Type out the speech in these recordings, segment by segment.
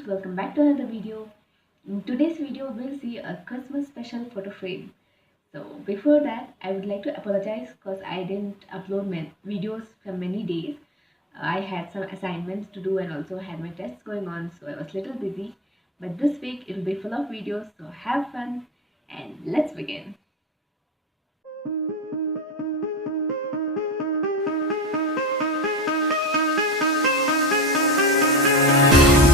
friends, welcome back to another video. In today's video, we'll see a Christmas special photo frame. So before that, I would like to apologize because I didn't upload my videos for many days. I had some assignments to do and also had my tests going on, so I was a little busy. But this week it'll be full of videos, so have fun and let's begin.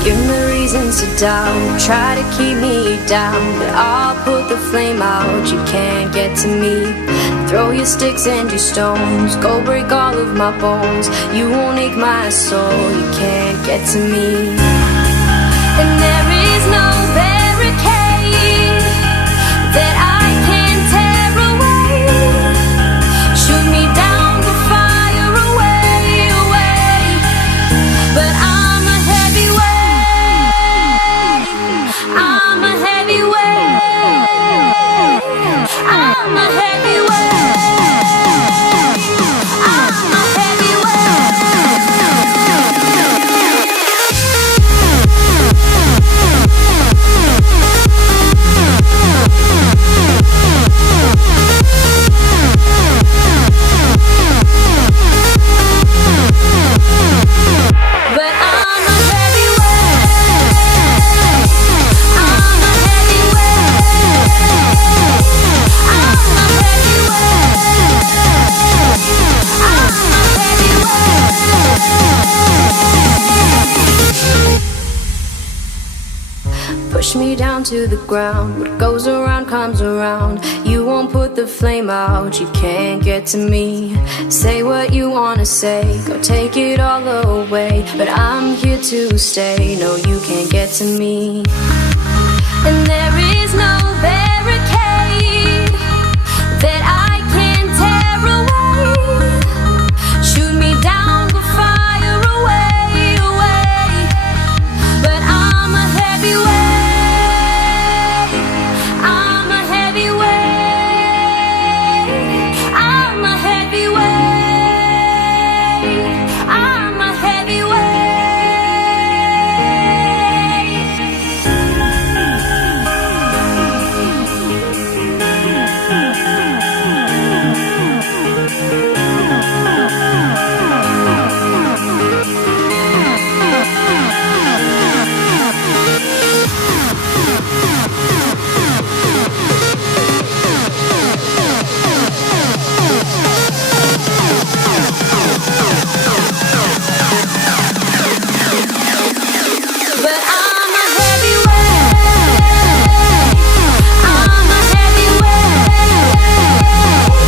Give me reasons to doubt, try to keep me down, but I'll put the flame out, you can't get to me. Throw your sticks and your stones, go break all of my bones, you won't ache my soul, you can't get to me. And there is no barricade that I can tear away. Shoot me down the fire away, away, but I'm a heavyweight, I'm a heavyweight, I'm a heavyweight, I'm a push me down to the ground. What goes around comes around. You won't put the flame out, you can't get to me. Say what you wanna say, go take it all away, but I'm here to stay, no you can't get to me. And there is no barricade that I can tear away. Shoot me down the fire away, away, but I'm a heavyweight, I'm a heavyweight, I'm a heavyweight, I'm a heavyweight. But I'm a heavyweight, I'm a heavyweight, I'm a heavyweight, I'm a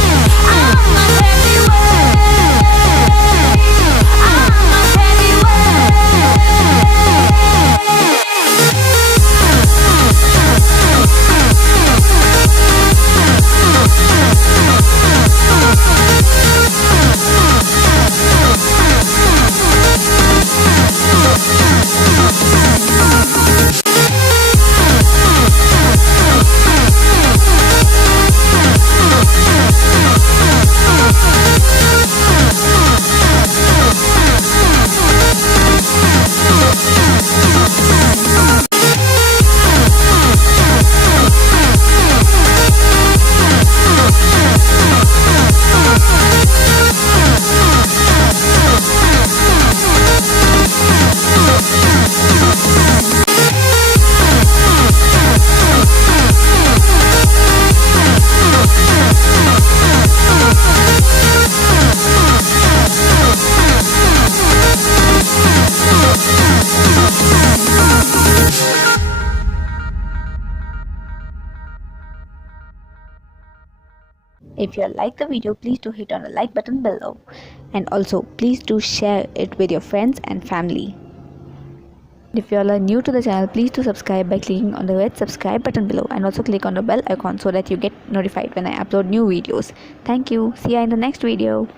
If you like the video, please do hit on the like button below, and also please do share it with your friends and family. If you all are new to the channel, please do subscribe by clicking on the red subscribe button below, and also click on the bell icon so that you get notified when I upload new videos. Thank you. See you in the next video.